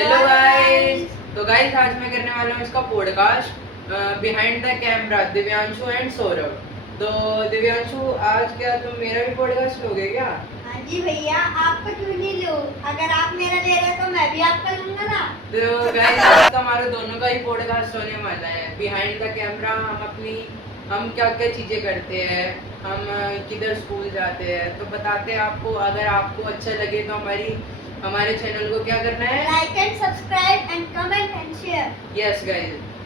Hello guys. तो guys आज मैं करने वाला हूँ इसका podcast behind the camera Divyanshu and Saurabh. तो दिव्यांशु आज क्या तुम मेरा भी पॉडकास्ट लोगे क्या? हाँ जी भैया, आपका क्यों नहीं लूं? अगर आप मेरा ले रहे तो मैं भी आपका लूंगा ना। तो गाइस आज तो हमारे दोनों का ही पॉडकास्ट होने वाला है बिहाइंड द कैमरा। हम क्या क्या चीज़ें करते हैं, हम किधर स्कूल जाते हैं, तो बताते हैं आपको। अगर आपको अच्छा लगे तो हमारे चैनल को क्या करना है? Like and subscribe and comment and share. Yes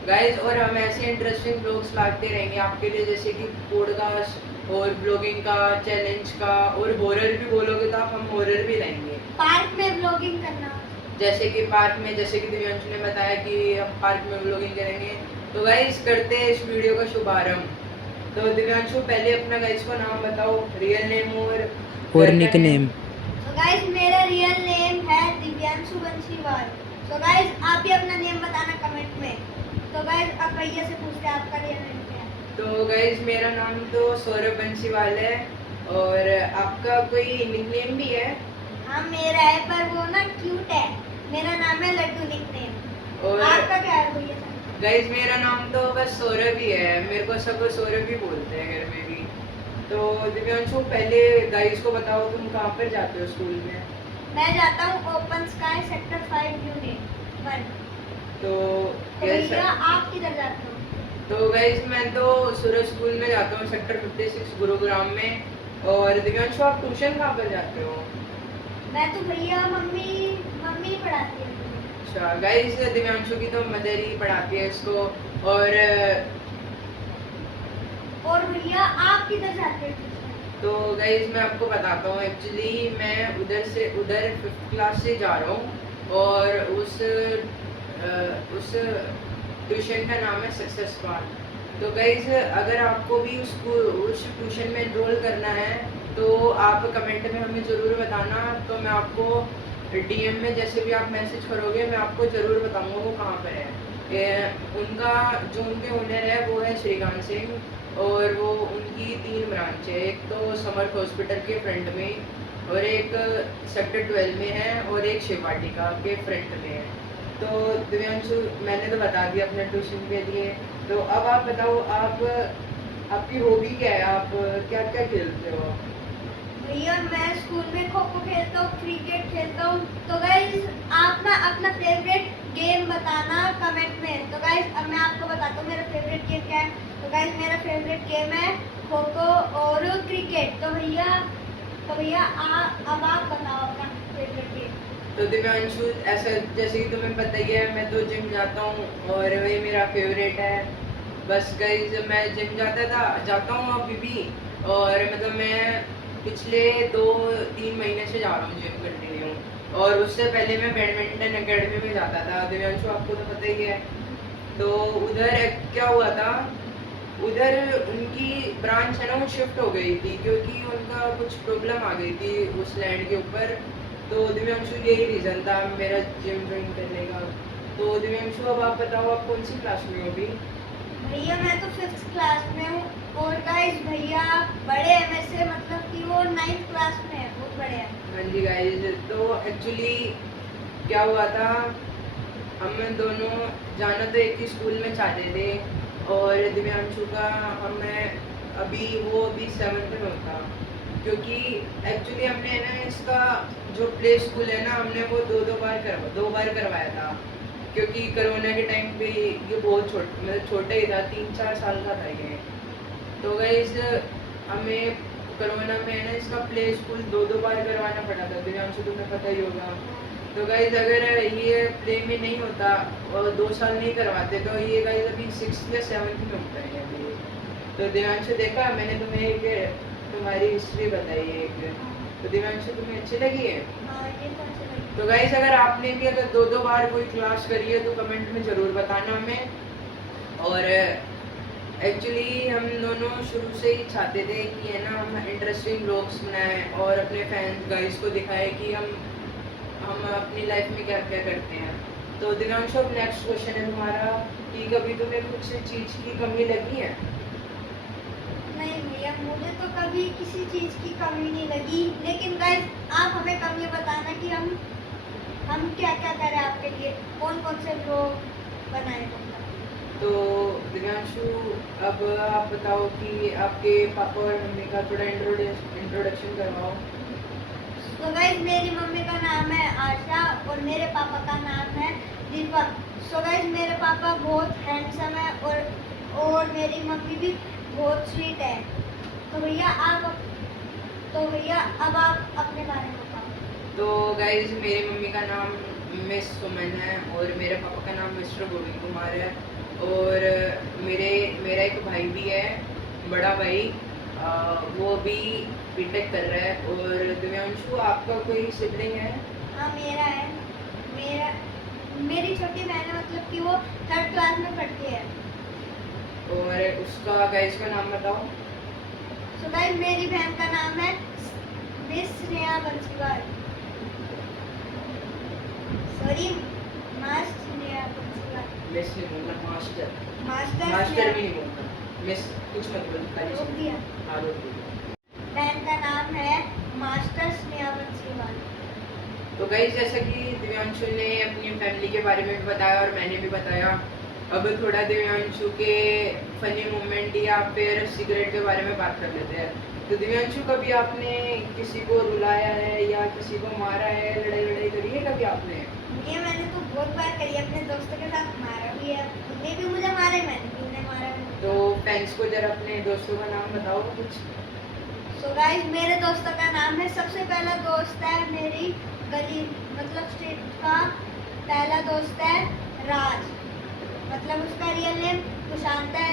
guys और हम ऐसे इंटरेस्टिंग ब्लॉग्स लाते रहेंगे आपके लिए, जैसे कि पॉडकास्ट और ब्लॉगिंग का, चैलेंज का, और हॉरर भी बोलोगे तो हम हॉरर भी लाएंगे। पार्क में ब्लॉगिंग करना, जैसे कि पार्क में, जैसे कि दिव्यांशु ने बताया कि हम पार्क में ब्लॉगिंग करेंगे। तो गाइस करते हैं इस वीडियो का शुभारंभ। तो दिव्यांशु पहले अपना गाइस को नाम बताओ, रियल नेम और निक नेम। तो गाइस मेरा रियल नेम है दिव्यांशु बंसीवाल। तो गाइस आप भी अपना नेम बताना कमेंट में। तो गाइस अब भैया से पूछते हैं आपका रियल नेम क्या है। तो गाइस मेरा नाम तो सौरभ बंसीवाल है, और आपका कोई निकनेम भी है? हाँ मेरा है, पर वो ना क्यूट है। मेरा नाम है लड्डू निकनेम। और आपका क्या है भैया? गाइस मेरा नाम तो बस सौरभ ही है, मेरे को सब सौरभ ही बोलते हैं घर में भी। तो दिव्यांशु पहले गाइस को बताओ, तुम कहाँ पर जाते हो स्कूल में? मैं जाता हूँ ओपन स्काई सेक्टर 5 यूनिट 1। तो भैया आप किधर जाते हो? तो गाइस मैं तो सूरज स्कूल में जाता हूँ, सेक्टर 56 गुरुग्राम में। और दिव्यांशु आप ट्यूशन कहाँ पर जाते हो? मैं तो भैया मम्मी पढ़ाती है। अच्छा गाइस दिव्यांशु की तो मदर ही पढ़ाती है इसको। और भैया आप किधर जाते हो? तो गाइस मैं आपको बताता हूँ, एक्चुअली मैं उधर 5th क्लास से जा रहा हूँ, और उस ट्यूशन का नाम है सक्सेस पार्क। तो गाइस अगर आपको भी उस ट्यूशन में एनरोल करना है तो आप कमेंट में हमें ज़रूर बताना। तो मैं आपको डीएम में जैसे भी आप मैसेज करोगे मैं आपको ज़रूर बताऊँगा वो कहाँ पर है। उनके ओनर है वो है श्रीकांत सिंह, और वो उनकी 3 ब्रांच है। एक तो समर्थ हॉस्पिटल के फ्रंट में, और एक सेक्टर 12 में है, और एक शिव वाटिका के फ्रंट में है। तो दिव्यांशु मैंने तो बता दिया अपने ट्यूशन के लिए। तो अब आप बताओ, आपकी हॉबी क्या है, आप क्या क्या खेलते हो? भैया मैं स्कूल में खो खो खेलता हूँ, क्रिकेट खेलता हूँ। तो गाइस आप ना अपना फेवरेट गेम बताना कमेंट में। तो गाइस अब मैं आपको बताता हूँ मेरा फेवरेट गेम क्या है। तो गाइस मेरा फेवरेट गेम है खो खो और क्रिकेट। तो भैया अब आप बताओ अपना फेवरेट गेम। तो दिव्यांशु ऐसा जैसे कि तुम्हें पता ही है, मैं तो जिम जाता हूँ और वही मेरा फेवरेट है। बस गाइस मैं जिम जाता हूँ अभी भी, और मतलब मैं पिछले 2-3 महीने से जा रहा हूँ जिम कंटिन्यू। और उससे पहले मैं बैडमिंटन एकेडमी में जाता था, दिव्यांशु आपको तो पता ही है। तो उधर क्या हुआ था, उधर उनकी ब्रांच है ना वो शिफ्ट हो गई थी, क्योंकि उनका कुछ प्रॉब्लम आ गई थी उस लैंड के ऊपर। तो दिव्यांशु यही रीज़न था मेरा जिम ज्वाइन करने का। तो दिव्यांशु अब आप बताओ, आप कौन सी क्लास में हो अभी? भैया मैं तो 5th क्लास में हूँ। और गाइस भैया बड़े हैं मेरे से, मतलब कि वो 9th क्लास में है, बहुत बड़े हैं। हाँ जी गाइस, तो एक्चुअली क्या हुआ था, हम दोनों जाना तो एक ही स्कूल में चाहते थे, और दिव्यांशु का वो अभी 7th में होता, क्योंकि एक्चुअली हमने ना इसका जो प्ले स्कूल है ना, हमने वो दो बार करवाया था, क्योंकि कोरोना के टाइम पे ये बहुत मतलब छोटा ही था, 3-4 साल का था ये। तो गाइस हमें कोरोना में है ना इसका प्ले स्कूल दो बार करवाना पड़ा था, दिव्यांशु तुम्हें पता ही होगा। तो गाइस अगर ये प्ले में नहीं होता और 2 साल नहीं करवाते तो ये गाइस अभी 6th या 7th में होता है अभी। तो दिव्यांशु देखा, मैंने तुम्हें एक तुम्हारी हिस्ट्री बताई है एक, तो दिव्यांशु तुम्हें अच्छी लगी है? हाँ ये तो अच्छा लगा। तो गाइस अगर आपने भी अगर 2 बार कोई क्लास करी है तो कमेंट में ज़रूर बताना हमें। और एक्चुअली हम दोनों शुरू से ही चाहते थे कि है ना हम इंटरेस्टिंग ब्लॉग्स बनाएं और अपने फैंस गाइस को दिखाएं कि हम अपनी लाइफ में क्या क्या करते हैं। तो दिव्यांशु अब नेक्स्ट क्वेश्चन है तुम्हारा, कि कभी तुम्हें कुछ चीज़ की कमी लगी है? नहीं भैया मुझे तो कभी किसी चीज़ की कमी नहीं लगी, लेकिन गाइस आप हमें कमी बताना कि हम हम क्या क्या करें आपके लिए, कौन कौन से ब्लॉग बनाए बोलना। तो दिव्यांशु, अब आप बताओ कि आपके पापा और मम्मी का थोड़ा इंट्रोडक्शन करवाओ। तो गाइस मेरी मम्मी का नाम है आशा और मेरे पापा का नाम है दीपक। सो गाइस मेरे पापा बहुत हैंडसम है और मेरी मम्मी भी बहुत स्वीट है। तो भैया अब आप अपने बारे में बताओ। तो गाइज मेरी मम्मी का नाम मिस सुमन है और मेरे पापा का नाम मिस्टर गोविंद कुमार है। और मेरा एक भाई भी है, बड़ा भाई। वो भी बीटेक कर रहा है। और दिव्यांशु, आपका कोई सिबलिंग है? हाँ मेरा है। मेरा मेरी छोटी बहन है, मतलब कि वो 3rd क्लास में पढ़ती है। और उसका गाइज का नाम बताओ। सो गाइस मेरी बहन का नाम है miss Sneha Bansiwal. Sorry, master Sneha Bansiwal. Miss नहीं बोलना, मास्टर। मास्टर मास्टर भी स्नेहा- नहीं बोलना, मिस कुछ मत बोलो, खाली रोक दिया। हाँ, रोक दिया। बहन का नाम है मास्टर स्नेहा बंसीवाल। तो गाइस, जैसा कि दिव्यांशु ने अपनी फैमिली के बारे में भी बताया और मैंने भी बताया, अब थोड़ा दिव्यांशु के फनी मोमेंट या फिर सिगरेट के बारे में बात कर लेते हैं। तो दिव्यांशु, कभी आपने किसी को रुलाया है या किसी को मारा है, लड़ाई लड़ाई करी है कभी आपने? ये मैंने तो बहुत बार करी, अपने दोस्तों के साथ मारा भी है। उन्हें भी मुझे मारे, मैंने भी उन्हें मारा है। तो फैंस को जरा अपने दोस्तों का नाम बताओ कुछ। सो गाइस मेरे दोस्तों का नाम है, सबसे पहला दोस्त है मेरी गली मतलब स्ट्रीट का पहला दोस्त है राज, मतलब उसका रियल नेम सुशांत है।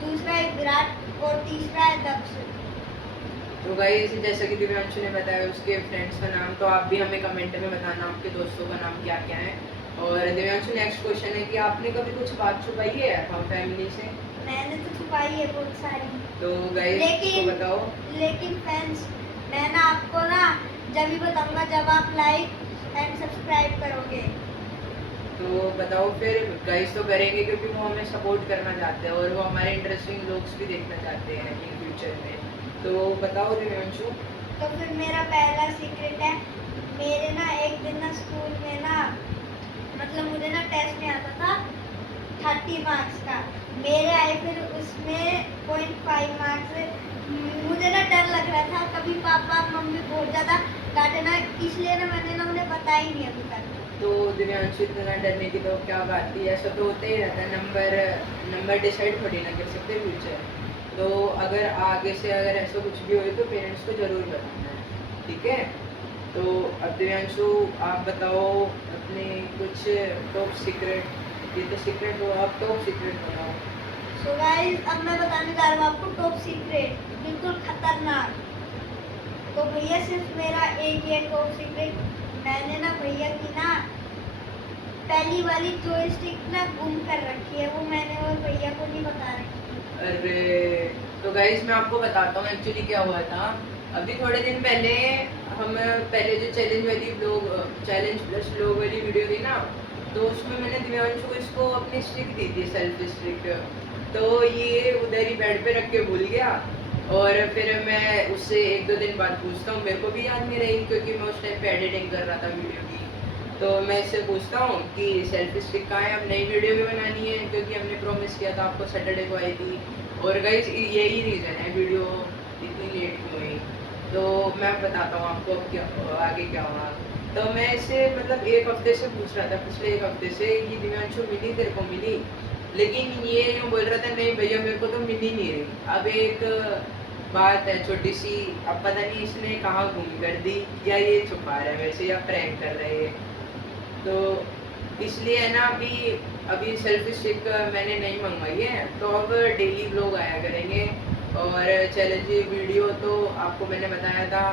दूसरा है विराट और तीसरा है दक्ष। तो गाइस, जैसा कि दिव्यांशु ने बताया उसके फ्रेंड्स का नाम, तो आप भी हमें कमेंट में बताना आपके दोस्तों का नाम क्या क्या है। और दिव्यांशु, नेक्स्ट क्वेश्चन है कि आपने कभी कुछ बात छुपाई है हम फैमिली से? मैंने तो छुपाई है बहुत सारी, तो गाइस को बताओ। लेकिन फ्रेंड्स मैं ना आपको ना जब ही बताऊंगा जब आप लाइक एंड सब्सक्राइब करोगे। तो बताओ फिर। गाइस तो करेंगे क्योंकि वो हमें सपोर्ट करना चाहते हैं और वो हमारे इंटरेस्टिंग व्लॉग्स भी देखना चाहते हैं इन फ्यूचर में। तो बताओ दिव्यांशु। तो फिर मेरा पहला सीक्रेट है, मेरे ना एक दिन ना स्कूल में ना मतलब मुझे ना टेस्ट में आता था 30 मार्क्स का, मेरे आए फिर उसमें 0.5 मार्क्स। मुझे ना डर लग रहा था, कभी पापा मम्मी बहुत ज़्यादा डांटे ना, इसलिए ना मैंने ना उन्हें बताया ही नहीं अभी तक। तो दिव्यांशु, इतना डरने की तो क्या बात थी, ऐसा तो होते ही रहता है। नंबर डिसाइड थोड़ी ना कर सकते फ्यूचर। तो अगर आगे से अगर ऐसा कुछ भी हो तो पेरेंट्स को ज़रूर बताना है, ठीक है? तो अब दिव्यांशु, आप बताओ अपने कुछ टॉप सीक्रेट। ये तो सीक्रेट हो, आप टॉप सीक्रेट बताओ। सो गाइस अब मैं बताने जा रहा हूँ आपको टॉप सीक्रेट, बिल्कुल खतरनाक। तो भैया सिर्फ मेरा एक ही टॉप सीक्रेट, मैंने ना भैया की ना पहली वाली जोयस्टिक ना गुम कर रखी है, वो मैंने और भैया को नहीं बता रखी। अरे, तो गाइस मैं आपको बताता हूँ एक्चुअली क्या हुआ था। अभी थोड़े दिन पहले हम पहले जो चैलेंज प्लस व्लॉग वाली वीडियो थी ना, तो उसमें मैंने दिव्यांशु को इसको अपनी स्टिक दी थी, सेल्फी स्टिक। तो ये उधर ही बेड पे रख के भूल गया। और फिर मैं उससे 1-2 दिन बाद पूछता हूँ, मेरे को भी याद नहीं रही क्योंकि मैं उस टाइम पे एडिटिंग कर रहा था वीडियो की। तो मैं इससे पूछता हूँ कि सेल्फी स्टिक कहाँ है, अब नई वीडियो भी बनानी है क्योंकि हमने प्रॉमिस किया था आपको, सैटरडे को आई थी। और गाइस यही रीज़न है वीडियो इतनी लेट क्यों हुई। तो मैं बताता हूँ आपको अब क्या आगे क्या हुआ। तो मैं इससे मतलब 1 हफ्ते से पूछ रहा था, पिछले 1 हफ्ते से, कि दिव्यांशु मिली तेरे को, मिली? लेकिन ये यूँ बोल रहा था, नहीं भैया मेरे को तो मिल ही नहीं रही। अब एक बात है छोटी सी, अब पता नहीं इसने कहाँ गुम कर दी, या ये छुपा रहा है वैसे, या प्रैंक कर रहा है। तो इसलिए है ना, अभी सेल्फी स्टिक मैंने नहीं मंगवाई है। तो अब डेली व्लॉग आया करेंगे। और चैलेंज वीडियो तो आपको मैंने बताया था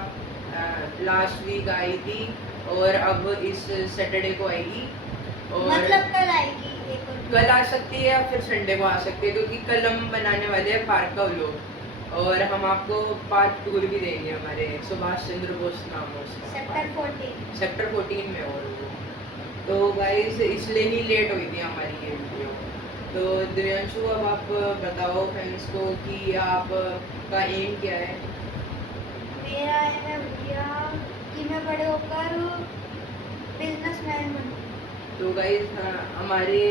लास्ट वीक आई थी, और अब इस सैटरडे को आएगी। और मतलब कल आएगी एक और कल आ सकती है या फिर संडे को आ सकती है, क्योंकि कल हम बनाने वाले हैं पार्क का व्लॉग। और हम आपको पार्क टूर भी देंगे हमारे सुभाष चंद्र बोस नाम है उसका। सेक्टर 14। सेक्टर 14 में और वो। तो गाइस इसलिए ही लेट हुई थी हमारी ये वीडियो। तो दिव्यांशु, अब आप बताओ फ्रेंड्स को कि आपका एम क्या है? मेरा एम है भैया कि मैं बड़े होकर बिजनेसमैन बनूँ। तो गाइस हमारे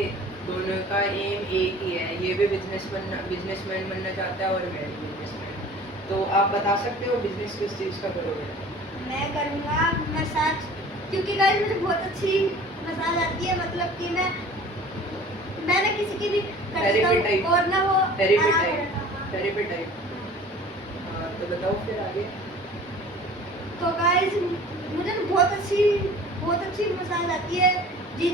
दोनों का एम एक ही है, ये भी बिजनेसमैन बनना चाहता है और मैं भी बिजनेसमैन। तो आप बता सकते हो बिजनेस किस चीज़ का करोगे? मैं करूँगा मसाज, क्योंकि गाइस मुझे बहुत अच्छी मसाज आती है, मतलब कि मैं ना किसी की भी कर देता थेरेपी टाइप, हूँ और ना वो थेरेपी आराम टाइप, रहता है। Therapy type. तो बताओ फिर आगे। तो गाइस मुझे ना बहुत अच्छी मसाज आती है। जि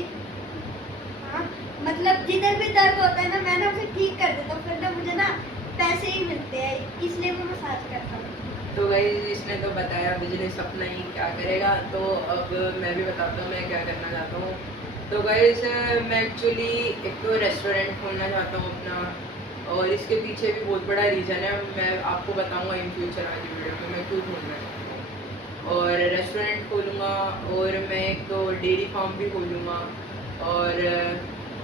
हाँ, मतलब जिधर भी दर्द होता है ना, मैं ना उसे ठीक कर देता हूँ, फिर ना मुझे ना पैसे ही मिलते हैं, इसलिए मैं मसाज करता हूँ। तो गाइस इसने तो बताया बिजनेस अपना ही क्या करेगा, तो अब मैं भी बताता हूँ मैं क्या करना चाहता हूँ। तो गाइस मैं एक्चुअली एक तो रेस्टोरेंट खोलना चाहता हूँ अपना, और इसके पीछे भी बहुत बड़ा रीज़न है, मैं आपको बताऊँगा इन फ्यूचर आज की वीडियो में मैं क्यों खोलना चाहता हूँ। और रेस्टोरेंट खोलूँगा, और मैं एक तो डेयरी फार्म भी खोलूँगा, और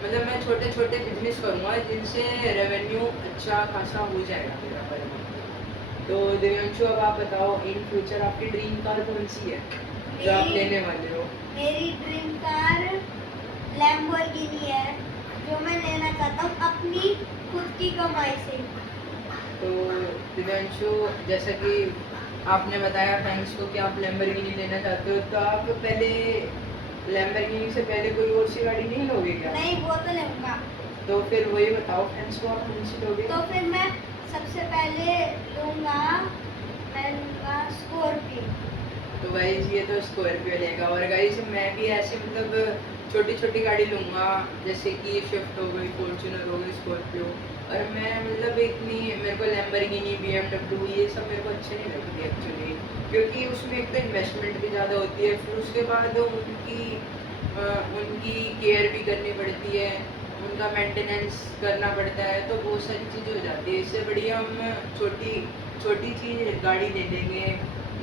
मतलब मैं छोटे छोटे बिजनेस करूँगा जिनसे रेवेन्यू अच्छा खासा हो जाएगा मेरा पर मंथ। तो दिव्यांशु अब आप बताओ इन फ्यूचर आपकी ड्रीम कार कौन सी है जो आप मेरी लेने वाले हो? मेरी ड्रीम कार लैम्बोर्गिनी है, जो मैं लेना चाहता हूँ अपनी खुद की कमाई से। तो दिव्यांशु जैसा कि आपने बताया फ्रेंड्स को कि आप लैम्बोर्गिनी लेना चाहते हो, तो आप पहले लैम्बोर्गिनी से पहले कोई और सी गाड़ी नहीं लोगे क्या? नहीं, वो तो लूँगा। तो फिर वही बताओ फ्रेंड्स को आप कौन सी लोगे? तो फिर मैं सबसे पहले लूँगा मैं लूँगा स्कॉर्पियो। तो गाइज ये तो स्कॉर्पियो लेगा, और गाइज मैं भी ऐसे मतलब छोटी छोटी गाड़ी लूँगा, जैसे कि स्विफ्ट हो गई, फॉर्च्यूनर हो गई, स्कॉर्पियो। और मैं मतलब इतनी मेरे को लैम्बोर्गिनी, BMW ये सब मेरे को अच्छे नहीं लगती एक्चुअली, क्योंकि उसमें एक तो इन्वेस्टमेंट भी ज़्यादा होती है, फिर उसके बाद उनकी केयर भी करनी पड़ती है, उनका मेंटेनेंस करना पड़ता है, तो बहुत सारी चीज़ें हो जाती है। इससे बढ़िया हम छोटी छोटी चीज़ गाड़ी ले लेंगे,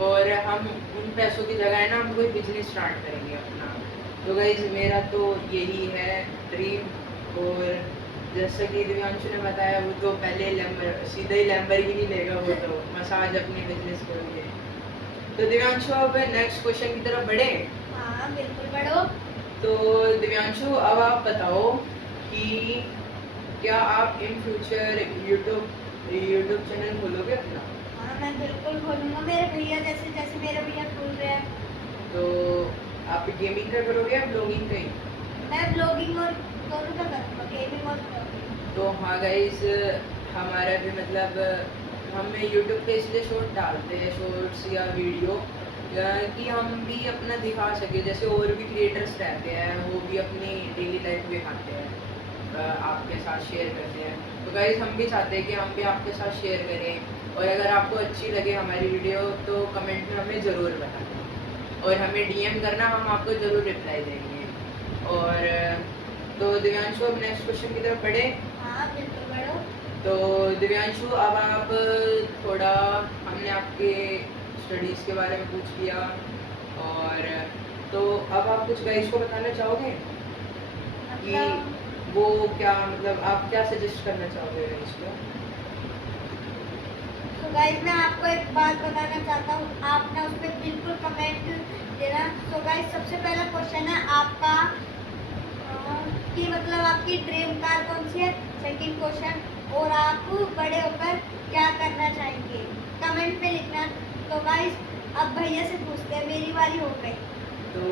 और हम उन पैसों की जगह है ना हम कोई बिजनेस स्टार्ट करेंगे अपना। तो गाइज मेरा तो यही है ड्रीम। और जैसा कि दिव्यांशु ने बताया वो तो पहले सीधा ही लैम्बोर्गिनी लेगा, वो तो मसाज अपनी बिजनेस करेंगे। तो दिव्यांशु अब नेक्स्ट क्वेश्चन की तरफ बढ़े। हाँ, बिल्कुल बढ़ो। तो दिव्यांशु अब आप बताओ कि क्या आप इन फ्यूचर यूट्यूब चैनल खोलोगे अपना? हाँ, मैं बिल्कुल खोलूँगा, मेरे भैया जैसे जैसे मेरे भैया खोल रहे हैं। तो आप गेमिंग का करोगे या ब्लॉगिंग का ही? मैं ब्लॉगिंग और दोनों का करूँगा, गेमिंग और ब्लॉगिंग। तो हाँ गाइस हमारा भी मतलब हम यूट्यूब पे इसलिए शॉर्ट डालते हैं, शॉर्ट्स या वीडियो, कि हम भी अपना दिखा सके, जैसे और भी क्रिएटर्स रहते हैं वो भी अपनी डेली लाइफ दिखाते हैं, आपके साथ शेयर करते हैं। तो गाइस हम भी चाहते हैं कि हम भी आपके साथ शेयर करें, और अगर आपको अच्छी लगे हमारी वीडियो तो कमेंट में हमें ज़रूर बताना, और हमें डीएम करना, हम आपको ज़रूर रिप्लाई देंगे। और तो दिव्यांशु अब नेक्स्ट क्वेश्चन की तरफ बढ़े। हाँ, बिल्कुल बढ़ो। तो दिव्यांशु अब आप थोड़ा, हमने आपके स्टडीज़ के बारे में पूछ लिया, और तो अब आप कुछ गाइस को बताना चाहोगे कि मतलब वो क्या, मतलब आप क्या सजेस्ट करना चाहोगे गाइस को? तो गाइस मैं आपको एक बात बताना चाहता हूँ, आप ना उस पर बिल्कुल कमेंट देना। तो गाइस सबसे पहला क्वेश्चन है आपका कि मतलब आपकी ड्रीम कार कौन सी है। सेकंड क्वेश्चन, और आप बड़े होकर क्या करना चाहेंगे, कमेंट में लिखना। तो गाइस अब भैया से पूछते हैं, मेरी बारी हो गई। तो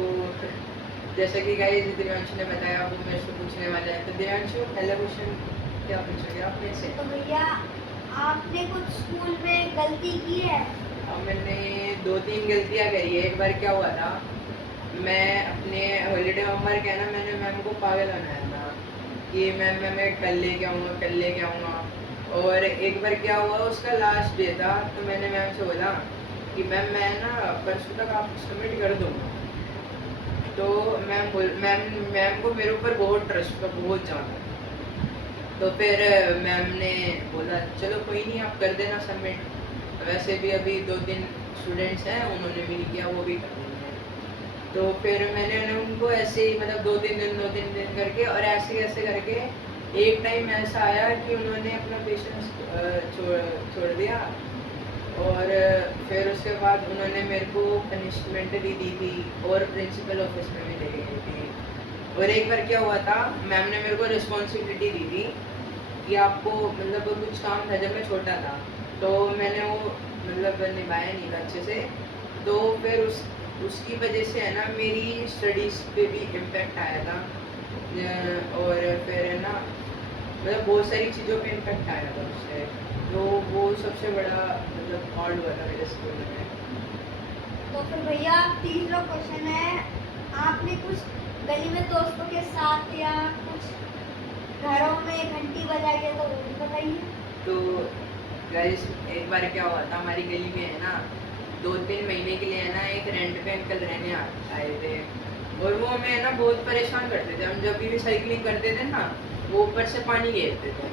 जैसे कि गाइस दिव्यांशु ने बताया वो मेरे से पूछने वाले हैं, तो दिव्यांशु पहला क्वेश्चन क्या पूछोगे आप मेरे से? तो भैया आपने कुछ स्कूल में गलती की है? अब मैंने 2-3 गलतियाँ करी है। एक बार क्या हुआ था, मैं अपने हॉलीडे होमवर्क है ना, मैंने मैम को पागल बनाया था कि मैम मैं कल लेके आऊँगा, कल लेके आऊँगा। और एक बार क्या हुआ, उसका लास्ट डे था, तो मैंने मैम से बोला कि मैम मैं ना परसों तक आप सबमिट कर दूँगा। तो मैम को मेरे ऊपर बहुत ट्रस्ट था, बहुत ज़्यादा। तो फिर मैम ने बोला चलो कोई नहीं आप कर देना सबमिट, वैसे भी अभी 2-3 स्टूडेंट्स हैं उन्होंने भी नहीं किया, वो भी कर देंगे। तो फिर मैंने उनको ऐसे ही मतलब 2-3 दिन करके, और ऐसे ऐसे करके एक टाइम ऐसा आया कि उन्होंने अपना पेशेंस छोड़ छोड़ दिया, और फिर उसके बाद उन्होंने मेरे को पनिशमेंट भी दी थी और प्रिंसिपल ऑफिस में भी लेके गई थी। और एक बार क्या हुआ था, मैम ने मेरे को रिस्पॉन्सिबिलिटी दी थी कि आपको मतलब कुछ काम था जब मैं छोटा था, तो मैंने वो मतलब निभाया नहीं था अच्छे से। तो फिर उसकी वजह से है ना मेरी स्टडीज़ पे भी इम्पेक्ट आया था। और फिर है ना मतलब बहुत सारी चीज़ों पे इम्पेक्ट आया था उससे। तो वो सबसे बड़ा मतलब हार्ड हुआ था मेरे स्कूल में। तो फिर भैया तीसरा क्वेश्चन है, आपने कुछ गली में दोस्तों के साथ या कुछ घरों में घंटी बजाई है तो वो भी बताइए। तो गाइस एक बार क्या हुआ था, हमारी गली में है ना 2-3 महीने के लिए है ना एक रेंट पे अंकल रहने आए थे। और वो हमें है ना बहुत परेशान करते थे। हम जब भी साइकिलिंग करते थे ना, वो ऊपर से पानी घेरते थे।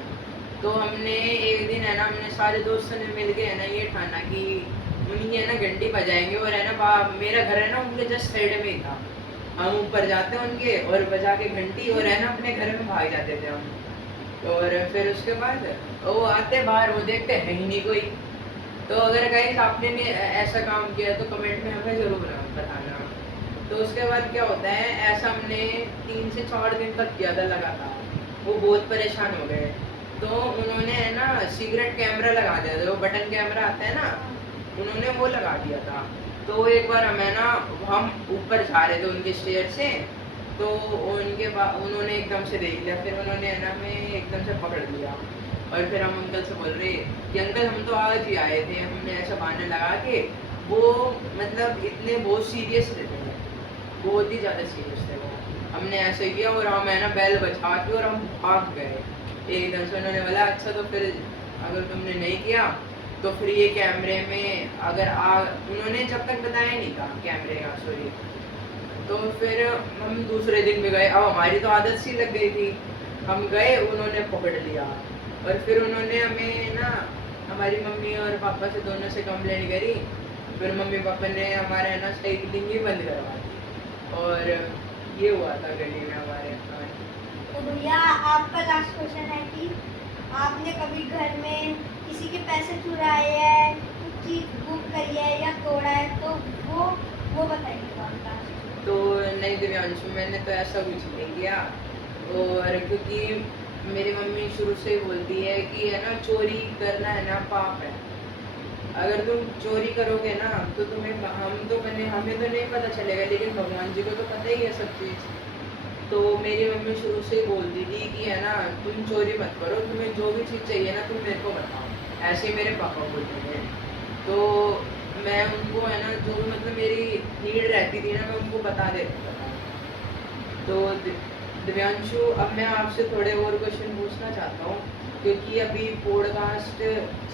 तो हमने एक दिन है ना हमने सारे दोस्तों ने मिल के है ना ये ठाना कि उनकी है ना घंटी बजाएंगे। और है ना मेरा घर है ना उनके जस्ट साइड में ही था। हम ऊपर जाते उनके और बजा के घंटी और है ना अपने घर में भाग जाते थे हम। और फिर उसके बाद वो आते बाहर, वो देखते हैं ही नहीं कोई। तो अगर गाइस आपने भी ऐसा काम किया तो कमेंट में हमें ज़रूर बताना। तो उसके बाद क्या होता है, ऐसा हमने 3 से 4 दिन तक किया था लगातार। वो बहुत परेशान हो गए। तो उन्होंने है ना सिगरेट कैमरा लगा दिया था, वो बटन कैमरा आता है ना, उन्होंने वो लगा दिया था। तो एक बार हमें ना हम ऊपर जा रहे थे उनके स्टेयर से, तो उन्होंने एकदम से देख लिया। फिर उन्होंने है ना हमें एकदम से पकड़ लिया। और फिर हम अंकल से बोल रहे कि अंकल हम तो आज ही आए थे, हमने ऐसा बहाना लगा के। वो मतलब इतने बहुत सीरियस रहते हैं, बहुत ही ज़्यादा सीरियस थे वो। हमने ऐसे किया और हम है ना बैल बजा के और हम भाग गए एकदम से। उन्होंने बोला अच्छा तो फिर अगर तुमने नहीं किया तो फिर ये कैमरे में अगर उन्होंने जब तक बताया नहीं था कैमरे का, सॉरी। तो फिर हम दूसरे दिन भी गए। अब हमारी तो आदत सी लग गई थी, हम गए, उन्होंने पकड़ लिया। और फिर उन्होंने हमें ना हमारी मम्मी और पापा से दोनों से कंप्लेंट करी। फिर मम्मी पापा ने हमारे है ना साइकिलिंग ही बंद करवा दी। और ये हुआ था गली में हमारे। तो भैया आपका लास्ट क्वेश्चन है कि आपने कभी घर में किसी के पैसे चुराए है, कुछ चीज गुम करी है या तोड़ा है तो वो बताइएगा आप लास्ट। तो नहीं दिव्यांशु, मैंने तो ऐसा कुछ नहीं किया। और क्योंकि मेरी मम्मी शुरू से ही बोलती है कि है ना चोरी करना है ना पाप है। अगर तुम चोरी करोगे ना तो हमें तो नहीं पता चलेगा, लेकिन भगवान जी को तो पता ही है सब चीज़। तो मेरी मम्मी शुरू से ही बोलती थी कि है ना तुम चोरी मत करो, तुम्हें जो भी चीज़ चाहिए ना तुम मेरे को बताओ। ऐसे ही मेरे पापा बोलते थे। तो मैं उनको है ना जो भी मतलब मेरी नीड रहती थी ना मैं उनको बता देता था। तो दिव्यांशु, अब मैं आपसे थोड़े और क्वेश्चन पूछना चाहता हूँ, क्योंकि अभी पॉडकास्ट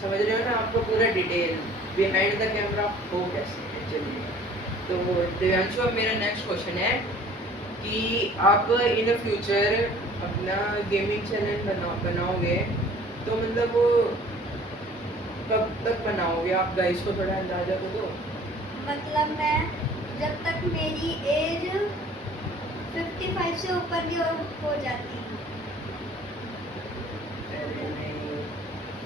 समझ रहे हो ना आपको पूरा डिटेल बिहाइंड द कैमरा हो कैसे एक्चुअली। तो दिव्यांशु, अब मेरा नेक्स्ट क्वेश्चन है कि आप इन फ्यूचर अपना गेमिंग चैनल बनाओगे तो मतलब वो कब तक बनाओगे आप? गाइस को थोड़ा अंदाजा तो दो। मतलब मैं जब तक मेरी एज 55 से ऊपर की हो जाती। अरे नहीं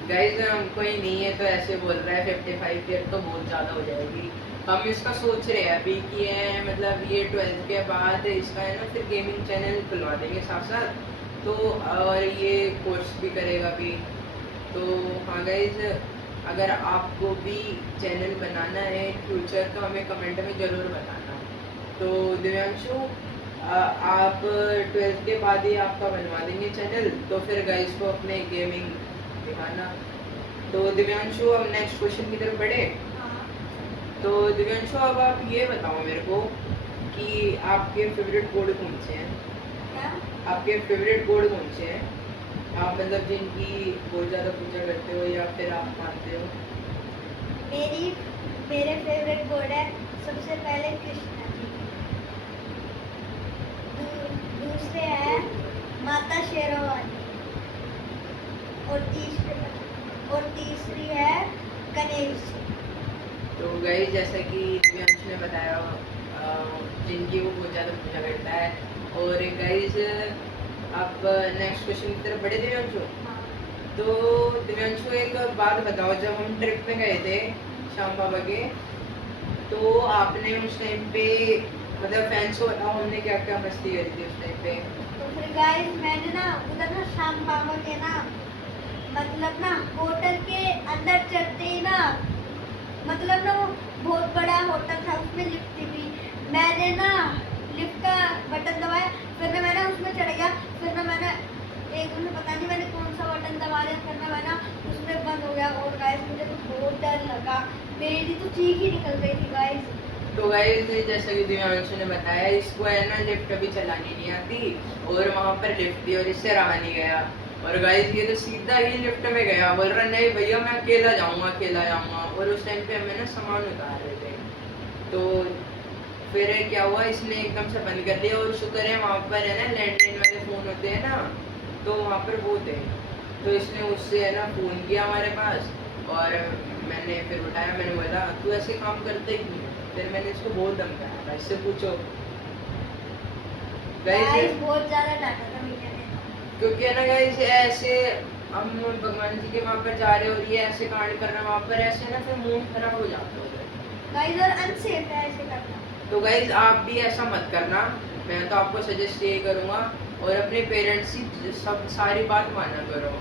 गाइस, कोई नहीं है तो ऐसे बोल रहा है 55 ईयर तो बहुत ज़्यादा हो जाएगी। हम इसका सोच रहे हैं अभी कि है मतलब ये 12th के बाद इसका है ना फिर गेमिंग चैनल खुलवा देंगे साथ साथ। तो और ये कोर्स भी करेगा अभी। तो हाँ गाइस, अगर आपको भी चैनल बनाना है फ्यूचर तो हमें कमेंट में ज़रूर बताना। तो दिव्यांशु, आप 12th के बाद ही आपका बनवा देंगे चैनल, तो फिर गाइस को अपने गेमिंग दिखाना। तो दिव्यांशु, अब नेक्स्ट क्वेश्चन की तरफ बढ़े। हाँ। तो दिव्यांशु, अब आप ये बताओ मेरे को कि आपके फेवरेट कोड कौन से हैं? क्या? आपके फेवरेट कोड कौन से हैं? आप मतलब जिनकी बहुत ज़्यादा पूजा करते हो या फिर आप मानते हो? मेरे फेवरेट गॉड है सबसे पहले कृष्णा जी, दूसरे है माता शेरावाली और तीसरी है गणेश जी। तो गाइस, जैसा कि दिव्यांशु ने बताया जिनकी वो बहुत ज़्यादा पूजा करता है। और गाइस, आप नेक्स्ट क्वेश्चन की तरफ बढ़े दिव्यांशु। हाँ। तो दिव्यांशु, एक बात बताओ, जब हम ट्रिप पे गए थे श्याम बाबा के। तो आपने उस टाइम पे मतलब फैंस को बताओ हमने क्या क्या मस्ती करी थी उस टाइम पे। तो फिर गाइस मैंने ना उधर ना श्याम बाबा के ना मतलब ना होटल के अंदर चढ़ते ही ना मतलब ना वो बहुत बड़ा होटल था, उसमें लिफ्ट थी। मैंने ना लिफ्ट का बटन दबाया, फिर ना मैंने उसमें चढ़ गया, फिर ना मैंने एक उसमें पता नहीं मैंने कौन सा बटन दबा दिया, फिर ना मैंने उसमें बंद हो गया। और गाइस मुझे तो बहुत डर लगा, मेरी तो चीख ही निकल गई थी गाइस। तो गाइस जैसा कि दिव्यांशु ने बताया, इसको है ना लिफ्ट अभी चलानी नहीं आती और वहाँ पर लिफ्ट थी और इससे रहा नहीं गया। और गाइस ये तो सीधा ही लिफ्ट में गया, बोल रहा नहीं भैया मैं अकेला जाऊँगा। और उस टाइम पे हमें ना सामान उतार रहे थे। तो फिर क्या हुआ, इसने एकदम से बंद कर दिया और शुक्र है वहाँ पर है ना लैंडलाइन वाले फ़ोन होते हैं ना, तो वहाँ पर वो थे। तो इसने उससे है ना फ़ोन किया हमारे पास और मैंने फिर उठाया, मैंने बोला तू ऐसे काम करते ही क्यों है? फिर मैंने इसको बहुत धमकाया था, इससे पूछो गाइस गाइस। बहुत ज्यादा डांटा था भैया ने। क्योंकि है ना गाइस ऐसे हम भगवान जी के वहाँ पर जा रहे हो और ये ऐसे कांड कर रहे हैं वहाँ पर, ऐसे ना फिर मूड खराब हो जाता है उधर। गाइस और अनसेफ है ऐसे करना। तो गाइज आप भी ऐसा मत करना, मैं तो आपको सजेस्ट यही करूँगा। और अपने पेरेंट्स की सब सारी बात माना करो।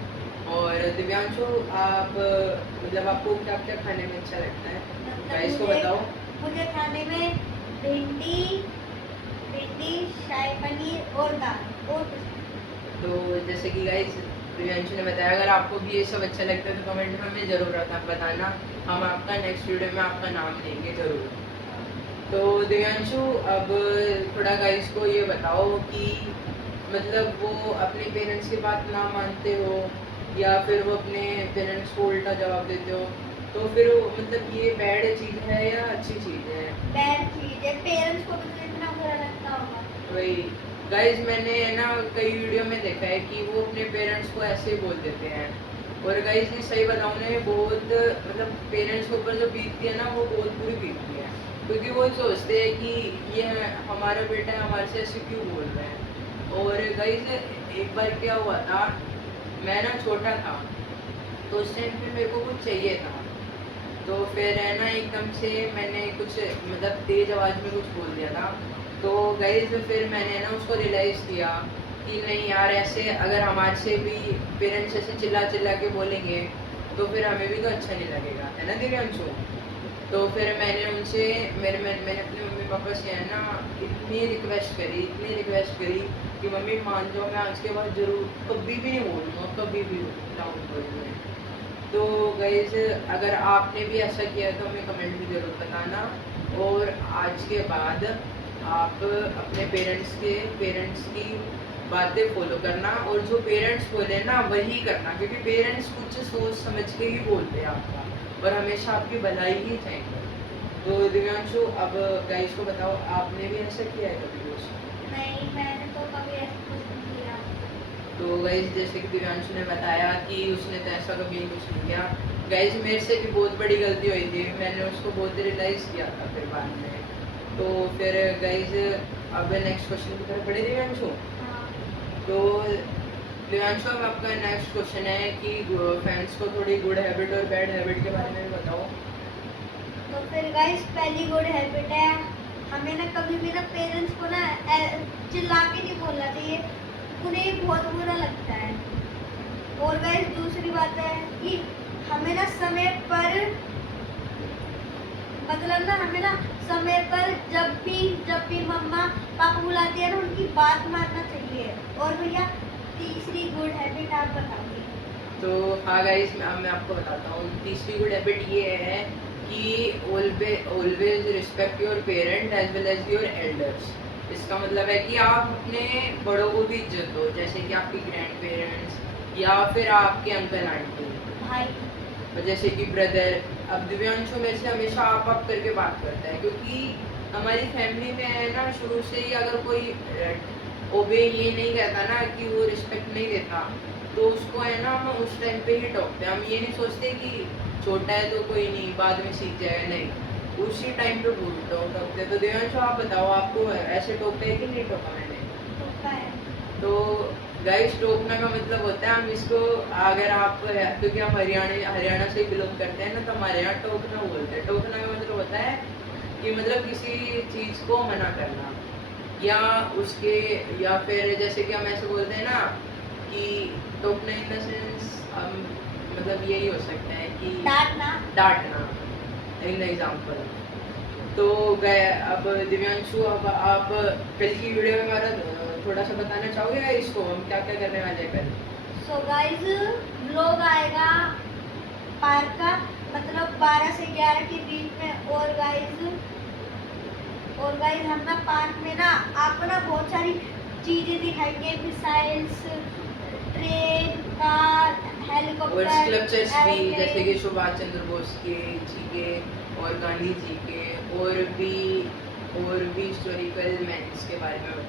और दिव्यांशु आप मतलब आपको क्या क्या खाने में अच्छा लगता है मतलब गाइज को बताओ। मुझे खाने में भिंडी भिंडी शाही पनीर और दाल और कुछ नहीं। तो जैसे कि गाइज दिव्यांशु ने बताया, अगर आपको भी ये सब अच्छा लगता है तो कमेंट में हमें ज़रूर बताना, हम आपका नेक्स्ट वीडियो में आपका नाम लेंगे ज़रूर। तो दिव्यांशु अब थोड़ा गाइस को ये बताओ कि मतलब वो अपने पेरेंट्स की बात ना मानते हो या फिर वो अपने पेरेंट्स को उल्टा जवाब देते हो, तो फिर वो मतलब ये बैड चीज़ है या अच्छी चीज़ है? बैड चीज है, पेरेंट्स को भी तो इतना बुरा लगता होगा। वही गाइस मैंने है ना कई वीडियो में देखा है कि वो अपने पेरेंट्स को ऐसे ही बोल देते हैं। और गाइस ये सही बताऊँ ना, ये बहुत मतलब पेरेंट्स के ऊपर जो बीतती है ना वो बहुत बुरी बीतती है, क्योंकि वो सोचते हैं कि ये हमारा बेटा है, हमारे से ऐसे क्यों बोल रहे हैं। और गाइस एक बार क्या हुआ था, मैं ना छोटा था तो उस टाइम पे मेरे को कुछ चाहिए था। तो फिर है ना एकदम से मैंने कुछ मतलब तेज़ आवाज़ में कुछ बोल दिया था। तो गाइस फिर मैंने ना उसको रियलाइज़ किया कि नहीं यार, ऐसे अगर हमारे से भी पेरेंट्स ऐसे चिल्ला चिल्ला के बोलेंगे तो फिर हमें भी तो अच्छा नहीं लगेगा, है ना दिव्यांशु। तो फिर मैंने उनसे मैंने अपने मम्मी पापा से है ना इतनी रिक्वेस्ट करी कि मम्मी मान जाओ, मैं आज के बाद ज़रूर कभी भी नहीं बोलूँगा, कभी भी डाउन बोलूँगा। तो गाइस अगर आपने भी ऐसा किया तो हमें कमेंट में ज़रूर बताना। और आज के बाद आप अपने पेरेंट्स की बातें फॉलो करना और जो पेरेंट्स बोले ना वही करना, क्योंकि पेरेंट्स कुछ सोच समझ के ही बोलते हैं आपका और हमेशा आपकी भलाई ही चाहेंगे। तो दिव्यांशु अब गाइस को बताओ, आपने भी ऐसा किया है कभी कुछ? नहीं, मैंने तो कभी ऐसा कुछ नहीं किया। तो गाइस जैसे कि दिव्यांशु ने बताया कि उसने तो ऐसा कभी कुछ नहीं किया। गाइस मेरे से भी बहुत बड़ी गलती हुई थी, मैंने उसको बहुत रियलाइज़ किया था फिर बाद में। तो फिर गाइस अब नेक्स्ट क्वेश्चन की तरफ बढ़े दिव्यांशु। हाँ। तो दिव्यांशु अब आपका नेक्स्ट क्वेश्चन है कि फैंस को थोड़ी गुड हैबिट और बैड हैबिट के बारे में भी बताओ। तो फिर गाइस पहली गुड हैबिट है, हमें ना कभी भी ना पेरेंट्स को ना चिल्ला के नहीं बोलना चाहिए, उन्हें बहुत बुरा लगता है। और गाइस दूसरी बात है कि हमें ना समय पर मतलब ना हमें ना समय पर जब भी मम्मा पापा बुलाते हैं ना उनकी बात मानना चाहिए। और भैया तीसरी गुड हैबिट आप बताओगे? तो हाँ गाइस मैं आपको बताता हूँ, तीसरी गुड हैबिट ये है कि always respect your parent as well as your elders. इसका मतलब है कि आप अपने बड़ों को भी इज्जत दो, जैसे कि आपके ग्रैंड पेरेंट्स या फिर आपके अंकल आंटी, भाई और जैसे कि ब्रदर। अब दिव्यांशु मेरे से हमेशा आप करके बात करता है, क्योंकि हमारी फैमिली में है ना शुरू से ही अगर कोई ओबे ये नहीं कहता ना कि वो रिस्पेक्ट नहीं देता, तो उसको है ना हम उस टाइम पे ही टोकते हैं। हम ये नहीं सोचते कि छोटा है तो कोई नहीं बाद में सीख जाएगा, नहीं, उसी टाइम पे टोकते हैं। तो दिव्यांशु आप बताओ, आपको ऐसे टोकते हैं कि नहीं टोका मैंने? होता है। तो गाइस टोकना का मतलब होता है, हम इसको, अगर आप, क्योंकि हम हरियाणा से बिलोंग करते हैं ना, तो हमारे यहाँ टोकना बोलते हैं। टोकना का मतलब होता है कि मतलब किसी चीज़ को मना करना, या उसके, या फिर जैसे कि हम ऐसे बोलते हैं ना कि टोकना इन द सेंस, हम मतलब यही हो सकता है कि डांटना। डांटना, इन एग्जाम्पल। तो गए अब दिव्यांशु, अब आप कल की वीडियो में हमारा थोड़ा सा बताना चाहोगे या इसको हम क्या क्या करने वाले हैं कल? सो गाइस व्लॉग आएगा पार्क का, मतलब 12 से 11 के बीच में। और गाइस हम ना पार्क में ना आपको ना बहुत सारी चीजें दिखाएंगे, मिसाइल्स, ट्रेन, कार, और हेलीकॉप्टर, स्कल्पचर्स भी, जैसे कि एयरप्लेन। सुभाष चंद्र बोस के जी के और गांधी जी के, और भी हिस्टोरिकल मैन्स के बारे में।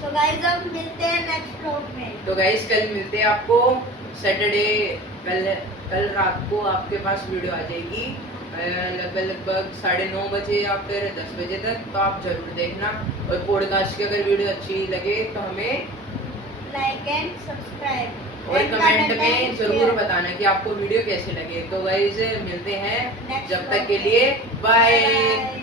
सो गाइस अब मिलते हैं नेक्स्ट व्लॉग में। तो गाइस कल मिलते हैं आपको सैटरडे, कल कल रात को आपके पास वीडियो आ जाएगी लगभग 9:30 बजे या फिर 10 बजे तक, तो आप जरूर देखना। और पॉडकास्ट की अगर वीडियो अच्छी लगे तो हमें लाइक एंड सब्सक्राइब और कमेंट में जरूर बताना कि आपको वीडियो कैसे लगे। तो गाइस मिलते हैं, Next जब तक vlog के में। लिए बाय। बाय।